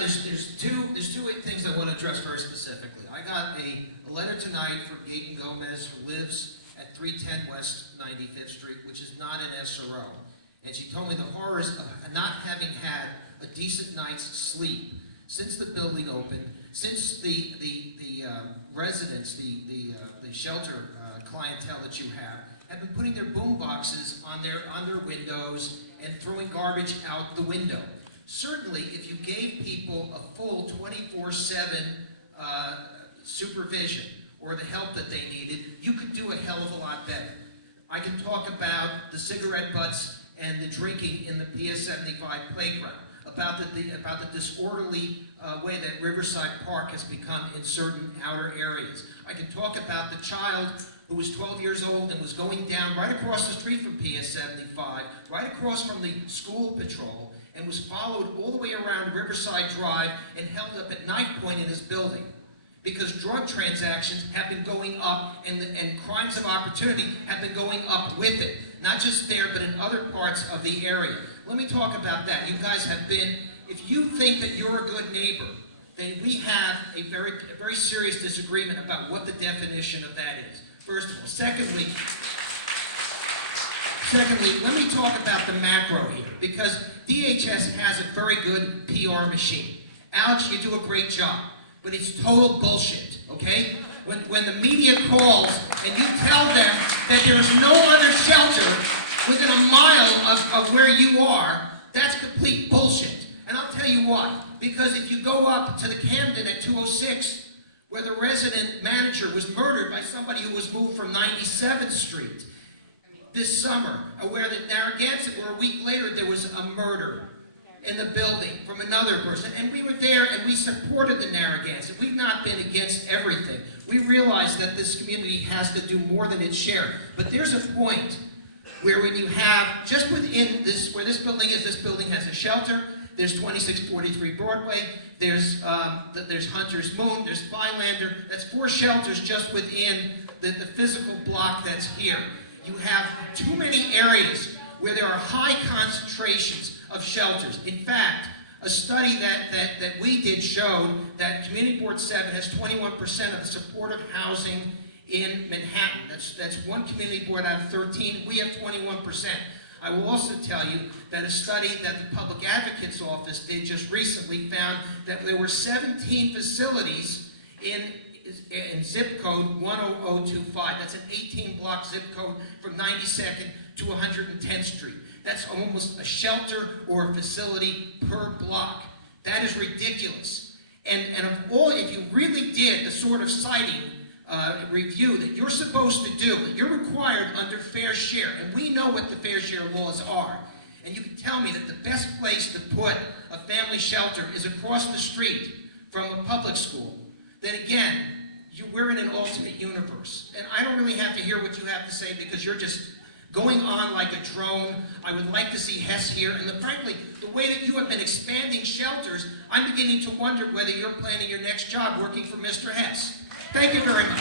there's two things I want to address very specifically. I got a letter tonight from Gaten Gomez, who lives at 310 West 95th Street, which is not an SRO. And she told me the horrors of not having had a decent night's sleep since the building opened, since the residents, the shelter clientele that you have been putting their boom boxes on their windows and throwing garbage out the window. Certainly, if you gave people a full 24/7 supervision or the help that they needed, you could do a hell of a lot better. I can talk about the cigarette butts and the drinking in the PS 75 playground, about the disorderly way that Riverside Park has become in certain outer areas. I can talk about the child who was 12 years old and was going down right across the street from PS 75, right across from the school patrol, and was followed all the way around Riverside Drive and held up at knife point in his building. Because drug transactions have been going up and crimes of opportunity have been going up with it. Not just there, but in other parts of the area. Let me talk about that. You guys have been, if you think that you're a good neighbor, then we have a very serious disagreement about what the definition of that is. First of all. Secondly, let me talk about the macro here, because DHS has a very good PR machine. Alex, you do a great job, but it's total bullshit, okay? When the media calls and you tell them that there is no other shelter within a mile of where you are, that's complete bullshit. And I'll tell you why. Because if you go up to the Camden at 206, where the resident manager was murdered by somebody who was moved from 97th Street this summer, where the Narragansett, where a week later there was a murder in the building from another person, and we were there and we supported the Narragansett. We've not been against everything. We realize that this community has to do more than its share. But there's a point where when you have, just within this, where this building is, this building has a shelter, there's 2643 Broadway, there's Hunter's Moon, there's Bylander, that's 4 shelters just within the physical block that's here. You have too many areas where there are high concentrations of shelters. In fact, a study that we did showed that Community Board 7 has 21% of the supportive housing in Manhattan. That's one community board out of 13. We have 21%. I will also tell you that a study that the Public Advocate's Office did just recently found that there were 17 facilities in zip code 10025. That's an 18-block zip code from 92nd to 110th Street. That's almost a shelter or a facility per block. That is ridiculous. And of all, if you really did the sort of siting review that you're supposed to do, that you're required under fair share, and we know what the fair share laws are, and you can tell me that the best place to put a family shelter is across the street from a public school, then again, we're in an alternate universe. And I don't really have to hear what you have to say because you're just going on like a drone. I would like to see Hess here, and frankly, the way that you have been expanding shelters, I'm beginning to wonder whether you're planning your next job working for Mr. Hess. Thank you very much.